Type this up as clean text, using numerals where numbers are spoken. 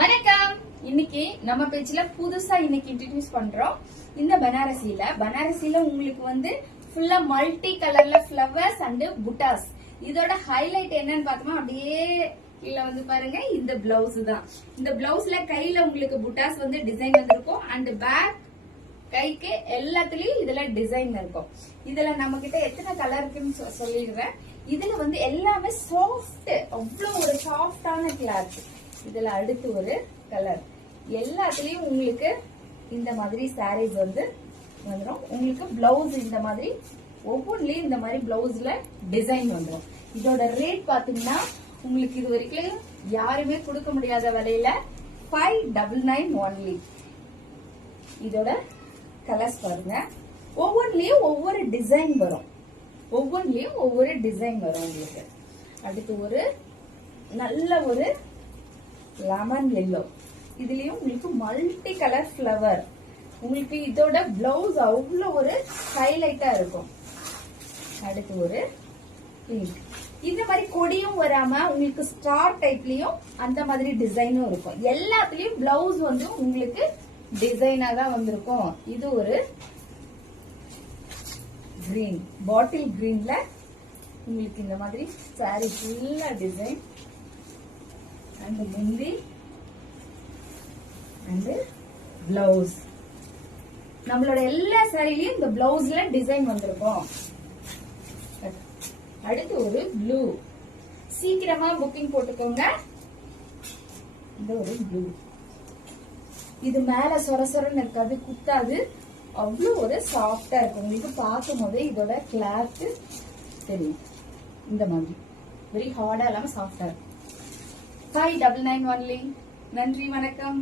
வணக்கம். இன்னைக்கு நம்ம பேஜ்ல புதுசா இன்ட்ரோடியூஸ் பண்றோம். இந்த பனாரசில உங்களுக்கு ஃபுல்லா மல்டி கலர்ல ஃபிளவர்ஸ் அண்ட் புட்டாஸ். இதோட ஹைலைட் என்னன்னு பார்த்தோமா, அப்படியே கீழே பாருங்க, இந்த பிளவுஸ் தான். இந்த பிளவுஸ்ல கையில உங்களுக்கு புட்டாஸ் டிசைன் வந்திருக்கும் அண்ட் பேக் கைக்கு எல்லாத்துலயும் இதுல டிசைன் இருக்கும். இதுல நம்ம கிட்ட எத்தனை கலர் இருக்குன்னு சொல்லிடுறேன். இதுல எல்லாமே சாஃப்ட், அவ்வளவு ஒரு சாஃப்டான கிளாத். இதுல அடுத்து ஒரு கலர். எல்லாத்துலயும் உங்களுக்கு இந்த மாதிரி சாரீஸ் வந்துடும். உங்களுக்கு பிளவுஸ் இந்த மாதிரி ஒவ்வொன்றுலயும் இந்த மாதிரி பிளவுஸ்ல டிசைன் வந்துடும். இதோட ரேட் பாத்தீங்கன்னா உங்களுக்கு இது வரைக்கும் யாருமே கொடுக்க முடியாத விலையில 599 ஒன்லி. இதோட கலர்ஸ் பாருங்க. ஒவ்வொன்றுலயும் ஒவ்வொரு டிசைன் வரும். உங்களுக்கு அடுத்து ஒரு நல்ல ஒரு லெமன் எல்லோ. இதுலயும் உங்களுக்கு மல்டி கலர் ஃபிளவர். உங்களுக்கு இதோட பிளவுஸ் அவ்வளவு ஒரு ஹைலைட்டா இருக்கும். அடுத்து ஒரு பிங்க். இந்த மாதிரி கொடியும் வராம உங்களுக்கு ஸ்டார் டைப்லயும் அந்த மாதிரி டிசைனும் இருக்கும். எல்லாத்துலயும் பிளவுஸ் உங்களுக்கு டிசைனா தான் வந்திருக்கும். இது ஒரு கிரீன், பாட்டில் கிரீன்ல உங்களுக்கு இந்த மாதிரி சாரி ஃபுல்லா டிசைன் and முந்தி and பிளவுஸ். நம்மளோட எல்லா சாரிலயும் இந்த பிளவுஸ்ல டிசைன் வந்திருக்கும். அடுத்து ஒரு ப்ளூ. சீக்கிரமா புக்கிங் போட்டுக்கோங்க. இந்த ஒரு ப்ளூ. இது மேல சொரசொரன்னு இருக்காது, குத்தாது, அவ்வளவு ஒரு சாஃப்டா இருக்கும். உங்களுக்கு பார்க்கும் போதே இதோட கிளாத் தெரியும். இந்த மாதிரி வெரி ஹார்டா இல்லாம சாஃப்டா இருக்கும். 599 ஒன்லி. நன்றி, வணக்கம்.